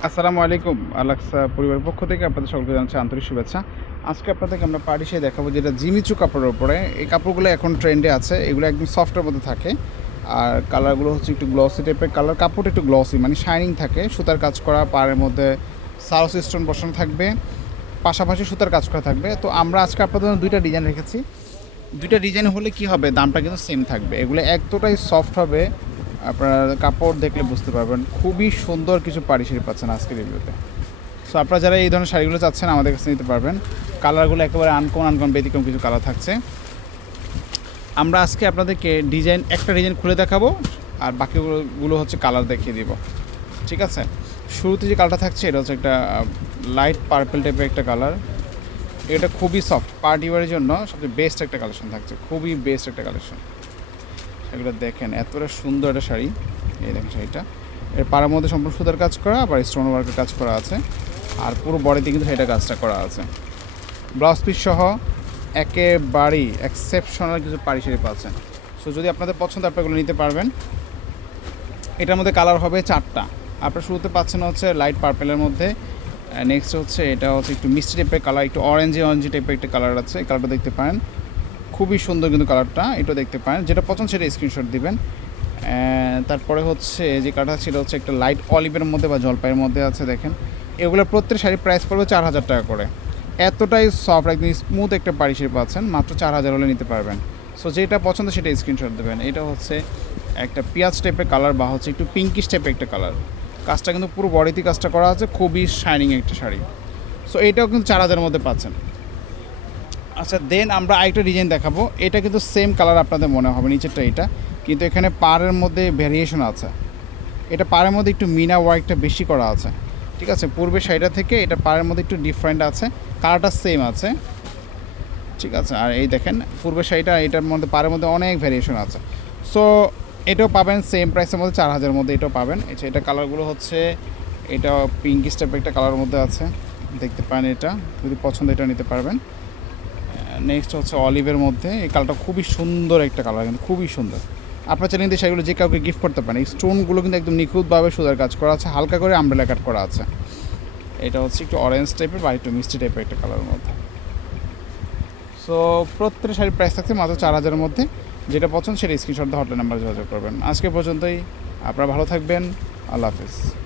আসসালামু আলাইকুম, আলাক্সা পরিবারের পক্ষ থেকে আপনাদের সকলকে জানাচ্ছি আন্তরিক শুভেচ্ছা। আজকে আপনাদেরকে আমরা পার্টি সে দেখাবো যেটা জিমিচু কাপড়ের উপরে। এই কাপড়গুলো এখন ট্রেন্ডে আছে, এগুলো একদম সফটের মধ্যে থাকে। আর কালারগুলো হচ্ছে একটু গ্লসি টাইপের কালার কাপড়টা একটু গ্লসি মানে শাইনিং থাকে। সুতার কাজ করা, পাড়ের মধ্যে সাউস স্টোন বসানো থাকবে। পাশাপাশি সুতার কাজ করা থাকবে। তো আমরা আজকে আপনাদের দুইটা ডিজাইন রেখেছি। দুইটা ডিজাইন হলে কি হবে? দামটা কিন্তু সেম থাকবে। এগুলো এতটাই সফট হবে আপনারা কাপড় দেখলে বুঝতে পারবেন, খুবই সুন্দর কিছু পাড়ি শাড়ি পাচ্ছেন আজকের রিভিউতে সো আপনারা যারা এই ধরনের শাড়িগুলো চাচ্ছেন, আমাদের কাছে নিতে পারবেন। কালারগুলো একেবারে আনকন আনকন ব্যতিক্রম কিছু কালার থাকছে। আমরা আজকে আপনাদেরকে ডিজাইন একটা ডিজাইন খুলে দেখাবো, আর বাকিগুলো হচ্ছে কালার দেখিয়ে দিব। ঠিক আছে? শুরুতে যে কালারটা থাকছে, এটা হচ্ছে একটা লাইট পার্পেল টাইপের একটা কালার এটা খুবই সফট পার্টি ওয়ারের জন্য সবচেয়ে বেস্ট একটা কালেকশন থাকছে। খুবই বেস্ট একটা কালেকশন এগুলো দেখেন, এতটা সুন্দর একটা শাড়ি। এই দেখেন শাড়িটা। এর পাড়ার মধ্যে সম্পূর্ণ সুতার কাজ করা, আবার স্টোন ওয়ার্কের কাজ করা আছে। আর পুরো বডিতে কিন্তু শাড়িটা কাজটা করা আছে। ব্লাউজ পিস সহ একেবারেই এক্সেপশনাল কিছু পাড়ি শাড়ি পাচ্ছেন। সো যদি আপনাদের পছন্দ, আপনারা এগুলো নিতে পারবেন। এটার মধ্যে কালার হবে চারটা। আপনারা শুরুতে পাচ্ছেন হচ্ছে লাইট পার্পেলের মধ্যে। নেক্সট হচ্ছে, এটা হচ্ছে একটু মিষ্টি টাইপের কালার একটু অরেঞ্জ অরেঞ্জি টাইপের একটা কালার আছে। এই কালারটা দেখতে পারেন। খুবই সুন্দর কিন্তু কালারটা, এটা দেখতে পারেন। যেটা পছন্দ সেটা স্ক্রিনশট দিবেন। তারপরে হচ্ছে যে কালারটা ছিল হচ্ছে একটা লাইট অলিভের মধ্যে বা জলপাইয়ের মধ্যে আছে, দেখেন। এগুলো প্রত্যেক শাড়ির প্রাইস পড়বে চার হাজার টাকা করে। এতটাই সফট একদম স্মুথ একটা পাড়ি শাড়ি পাচ্ছেন, মাত্র চার হাজার হলে নিতে পারবেন। সো যেটা পছন্দ সেটা স্ক্রিনশট দেবেন। এটা হচ্ছে একটা পেঁয়াজ টাইপের কালার বা হচ্ছে একটু পিঙ্কিশ টাইপের একটা কালার কাজটা কিন্তু পুরো বডিতে কাজটা করা আছে, খুবই শাইনিং একটা শাড়ি। সো এটাও কিন্তু চার হাজারের মধ্যে পাচ্ছেন। আচ্ছা দেন আমরা আরেকটা ডিজাইন দেখাবো। এটা কিন্তু সেম কালার আপনাদের মনে হবে, নিচেরটা এটা। কিন্তু এখানে পাড়ের মধ্যে ভ্যারিয়েশন আছে। এটা পাড়ের মধ্যে একটু মিনা ওয়ার্কটা বেশি করা আছে। ঠিক আছে? পূর্বে শাড়িটা থেকে এটা পাড়ের মধ্যে একটু ডিফারেন্ট আছে। কালারটা সেম আছে। ঠিক আছে? আর এই দেখেন, পূর্বে শাড়িটা এটার মধ্যে পাড়ের মধ্যে অনেক ভ্যারিয়েশন আছে। সো এটাও পাবেন সেম প্রাইসের মধ্যে চার হাজারের মধ্যে এটাও পাবেন। আচ্ছা এটা কালারগুলো হচ্ছে, এটা পিঙ্ক স্টেপ একটা কালারের মধ্যে আছে। দেখতে পান এটা, যদি পছন্দ এটা নিতে পারবেন। নেক্সট হচ্ছে অলিভের মধ্যে। এই কালারটা খুবই সুন্দর একটা কালার কিন্তু খুবই সুন্দর। আপনার চাইলে কিন্তু সেগুলো যে কাউকে গিফট করতে পারেন। এই স্টোনগুলো কিন্তু একদম নিখুঁতভাবে সুতার কাজ করা আছে, হালকা করে আমব্রেলা কাট করা আছে। এটা হচ্ছে একটু অরেঞ্জ টাইপের বা একটু মিষ্টি টাইপের একটা কালারের মধ্যে। সো প্রত্যেকটা শাড়ির প্রাইস থাকছে মাত্র চার হাজারের মধ্যে। যেটা পছন্দ সেটা স্ক্রিনশট হটলাইন নাম্বার যোগাযোগ করবেন। আজকে পর্যন্তই। আপনারা ভালো থাকবেন। আল্লাহ হাফিজ।